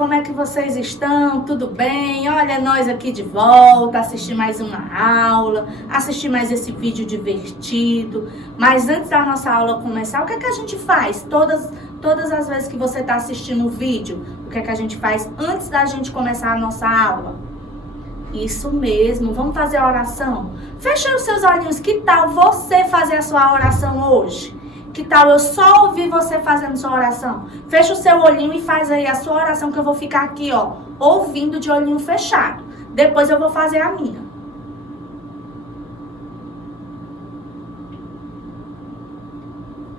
como é que vocês estão? Tudo bem? Olha, nós aqui de volta, assistir mais uma aula, assistir mais esse vídeo divertido. Mas antes da nossa aula começar, o que é que a gente faz? Todas as vezes que você está assistindo o vídeo, o que é que a gente faz antes da gente começar a nossa aula? Isso mesmo, vamos fazer a oração? Fecha os seus olhinhos, que tal você fazer a sua oração hoje? Que tal eu só ouvir você fazendo sua oração? Fecha o seu olhinho e faz aí a sua oração, que eu vou ficar aqui, ó, ouvindo de olhinho fechado. Depois eu vou fazer a minha.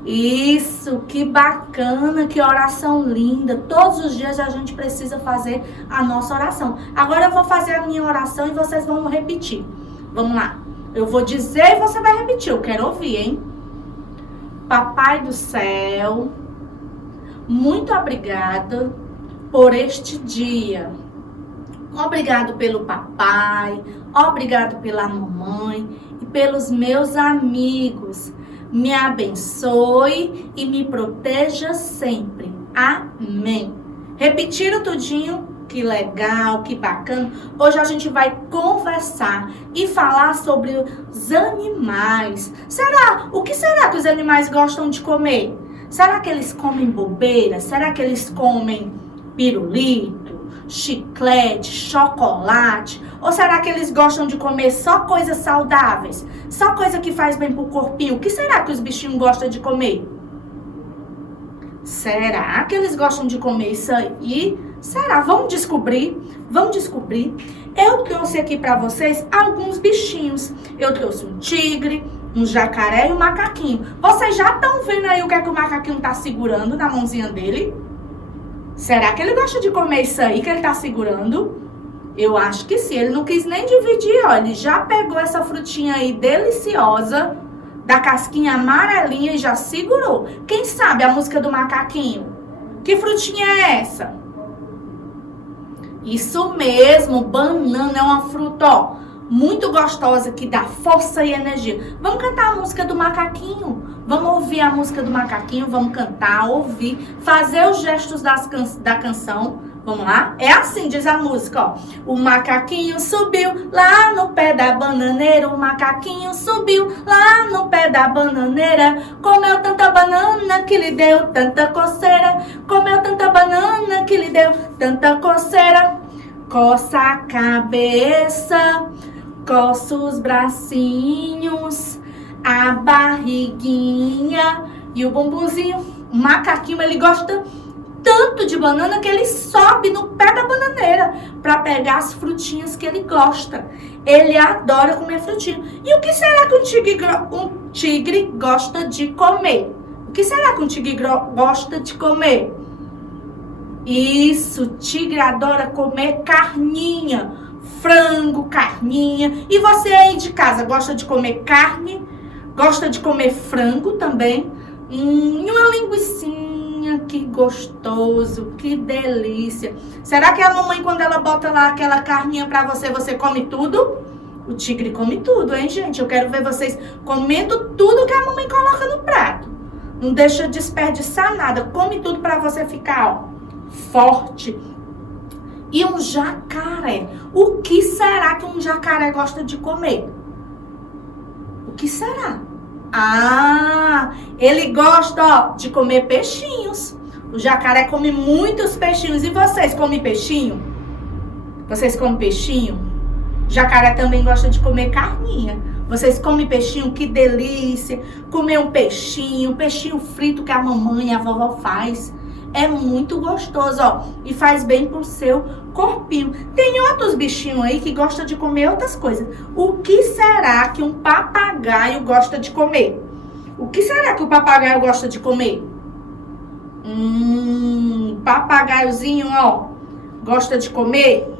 Isso, que bacana, que oração linda. Todos os dias a gente precisa fazer a nossa oração. Agora eu vou fazer a minha oração e vocês vão repetir. Vamos lá. Eu vou dizer e você vai repetir. Eu quero ouvir, hein? Papai do céu, muito obrigada por este dia. Obrigado pelo papai, obrigado pela mamãe e pelos meus amigos. Me abençoe e me proteja sempre. Amém. Repetiram tudinho? Que legal, que bacana. Hoje a gente vai conversar e falar sobre os animais. O que será que os animais gostam de comer? Será que eles comem bobeira? Será que eles comem pirulito, chiclete, chocolate? Ou será que eles gostam de comer só coisas saudáveis? Só coisa que faz bem pro corpinho? O que será que os bichinhos gostam de comer? Será que eles gostam de comer isso aí? Será? Vamos descobrir. Eu trouxe aqui para vocês alguns bichinhos. Eu trouxe um tigre, um jacaré e um macaquinho. Vocês já estão vendo aí o que é que o macaquinho tá segurando na mãozinha dele? Será que ele gosta de comer isso aí que ele tá segurando? Eu acho que sim. Ele não quis nem dividir, ó. Ele já pegou essa frutinha aí deliciosa, da casquinha amarelinha, e já segurou. Quem sabe a música do macaquinho? Que frutinha é essa? Isso mesmo, banana é uma fruta, ó, muito gostosa, que dá força e energia. Vamos cantar a música do macaquinho? Vamos ouvir a música do macaquinho, vamos cantar, ouvir, fazer os gestos da canção. Vamos lá? É assim, diz a música, ó. O macaquinho subiu lá no pé da bananeira. O macaquinho subiu lá no pé da bananeira. Comeu tanta banana que lhe deu tanta coceira. Comeu tanta banana que lhe deu tanta coceira. Coça a cabeça, coça os bracinhos, a barriguinha e o bumbumzinho. O macaquinho, ele gosta tanto de banana que ele sobe no pé da bananeira para pegar as frutinhas que ele gosta. Ele adora comer frutinha. E o que será que um tigre gosta de comer? O que será que um tigre gosta de comer? Isso, tigre adora comer carninha, frango, carninha. E você aí de casa gosta de comer carne? Gosta de comer frango também? E uma linguicinha. Que gostoso, que delícia. Será que a mamãe, quando ela bota lá aquela carninha pra você, você come tudo? O tigre come tudo, hein, gente? Eu quero ver vocês comendo tudo que a mamãe coloca no prato. Não deixa desperdiçar nada. Come tudo pra você ficar, ó, forte. E um jacaré. O que será que um jacaré gosta de comer? O que será? Ele gosta, ó, de comer peixinhos. O jacaré come muitos peixinhos. E vocês comem peixinho? Vocês comem peixinho? O jacaré também gosta de comer carninha. Vocês comem peixinho? Que delícia! Comer um peixinho frito que a mamãe e a vovó faz. É muito gostoso, ó. E faz bem pro seu corpinho. Tem outros bichinhos aí que gostam de comer outras coisas. O que será que um papagaio gosta de comer? O que será que o papagaio gosta de comer? Papagaiozinho, ó, gosta de comer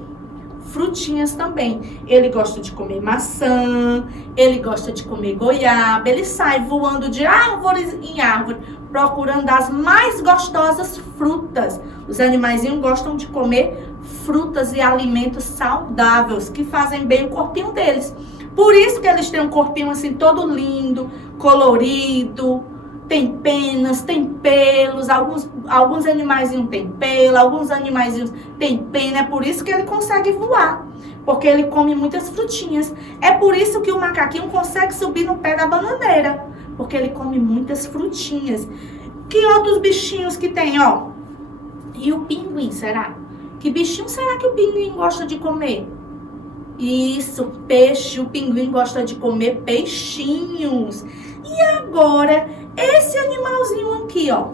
frutinhas também. Ele gosta de comer maçã, ele gosta de comer goiaba. Ele sai voando de árvore em árvore, procurando as mais gostosas frutas. Os animaizinhos gostam de comer frutas e alimentos saudáveis, que fazem bem o corpinho deles. Por isso que eles têm um corpinho assim todo lindo, colorido, tem penas, tem pelos, alguns animaizinhos têm pelo, alguns animaizinhos têm pena, é por isso que ele consegue voar, porque ele come muitas frutinhas. É por isso que o macaquinho consegue subir no pé da bananeira, porque ele come muitas frutinhas. Que outros bichinhos que tem, ó? E o pinguim, será? Que bichinho será que o pinguim gosta de comer? Isso, peixe. O pinguim gosta de comer peixinhos. E agora, esse animalzinho aqui, ó.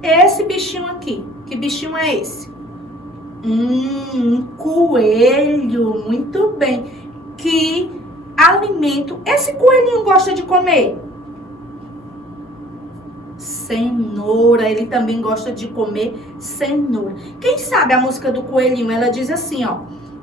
Esse bichinho aqui. Que bichinho é esse? Um coelho. Muito bem. Que alimento esse coelhinho gosta de comer? Cenoura. Ele também gosta de comer cenoura. Quem sabe a música do coelhinho? Ela diz assim, ó.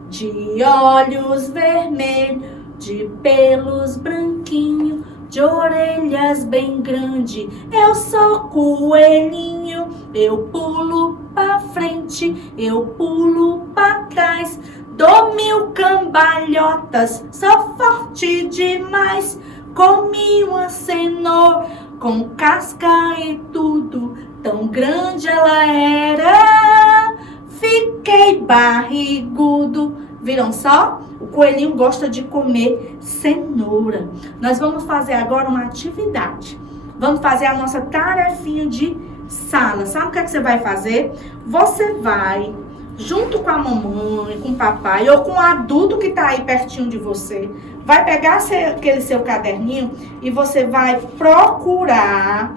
De olhos vermelhos, de pelos branquinhos, de orelhas bem grandes, eu sou coelhinho. Eu pulo pra frente, eu pulo pra trás, dou 1000 cambalhotas, sou forte demais. Comi uma cenoura com casca e tudo, tão grande ela era, fiquei barrigudo. Viram só? O coelhinho gosta de comer cenoura. Nós vamos fazer agora uma atividade. Vamos fazer a nossa tarefinha de sala. Sabe o que é que você vai fazer? Você vai, junto com a mamãe, com o papai, ou com o adulto que tá aí pertinho de você, vai pegar aquele seu caderninho e você vai procurar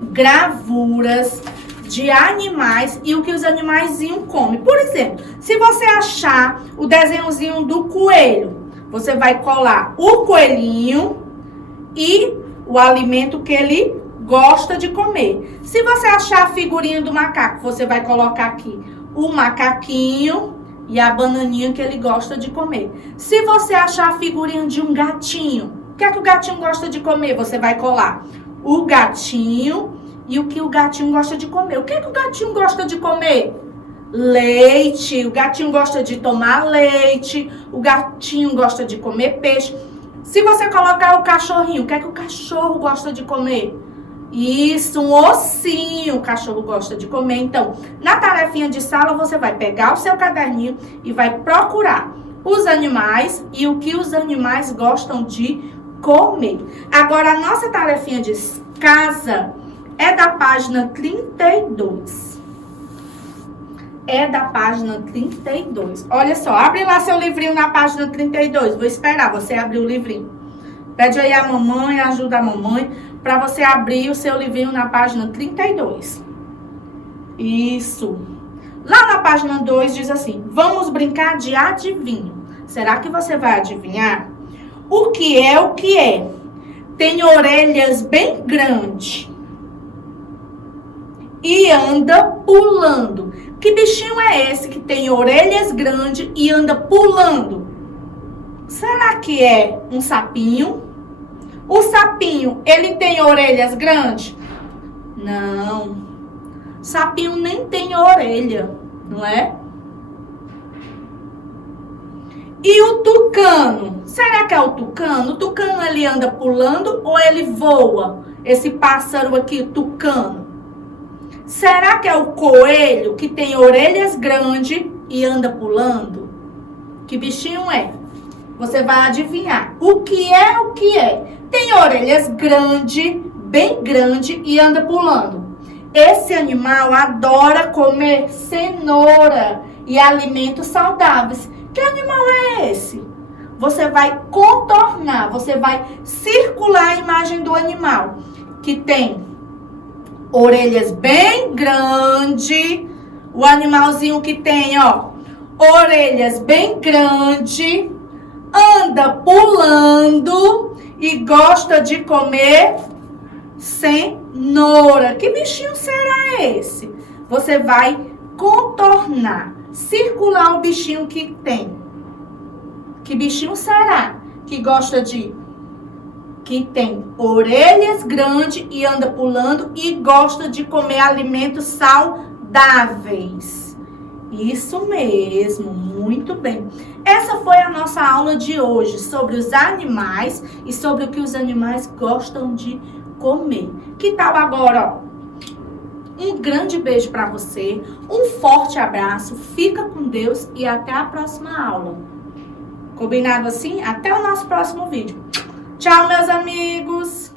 gravuras de animais e o que os animaizinhos comem. Por exemplo, se você achar o desenhozinho do coelho, você vai colar o coelhinho e o alimento que ele gosta de comer. Se você achar a figurinha do macaco, você vai colocar aqui o macaquinho e a bananinha que ele gosta de comer. Se você achar a figurinha de um gatinho, o que é que o gatinho gosta de comer? Você vai colar o gatinho e o que o gatinho gosta de comer. O que é que o gatinho gosta de comer? Leite. O gatinho gosta de tomar leite. O gatinho gosta de comer peixe. Se você colocar o cachorrinho, o que é que o cachorro gosta de comer? Isso, um ossinho o cachorro gosta de comer. Então, na tarefinha de sala, você vai pegar o seu caderninho e vai procurar os animais e o que os animais gostam de comer. Agora, a nossa tarefinha de casa é da página 32. É da página 32. Olha só, abre lá seu livrinho na página 32. Vou esperar você abrir o livrinho. Pede aí a mamãe, ajuda a mamãe, para você abrir o seu livrinho na página 32. Isso. Lá na página 2 diz assim, vamos brincar de adivinho. Será que você vai adivinhar? O que é o que é? Tem orelhas bem grandes e anda pulando. Que bichinho é esse que tem orelhas grandes e anda pulando? Será que é um sapinho? O sapinho, ele tem orelhas grandes? Não. Sapinho nem tem orelha, não é? E o tucano? Será que é o tucano? O tucano, ele anda pulando ou ele voa? Esse pássaro aqui, o tucano. Será que é o coelho que tem orelhas grandes e anda pulando? Que bichinho é? Você vai adivinhar. O que é o que é? Tem orelhas grandes, bem grande e anda pulando. Esse animal adora comer cenoura e alimentos saudáveis. Que animal é esse? Você vai contornar, você vai circular a imagem do animal, que tem orelhas bem grandes. O animalzinho que tem, ó, orelhas bem grandes, anda pulando e gosta de comer cenoura. Que bichinho será esse? Você vai contornar, circular o bichinho que tem. Que bichinho será que gosta de... que tem orelhas grandes e anda pulando e gosta de comer alimentos saudáveis? Isso mesmo, muito Muito bem. Essa foi a nossa aula de hoje sobre os animais e sobre o que os animais gostam de comer. Que tal agora, ó? Um grande beijo para você, um forte abraço, fica com Deus e até a próxima aula. Combinado assim? Até o nosso próximo vídeo. Tchau, meus amigos!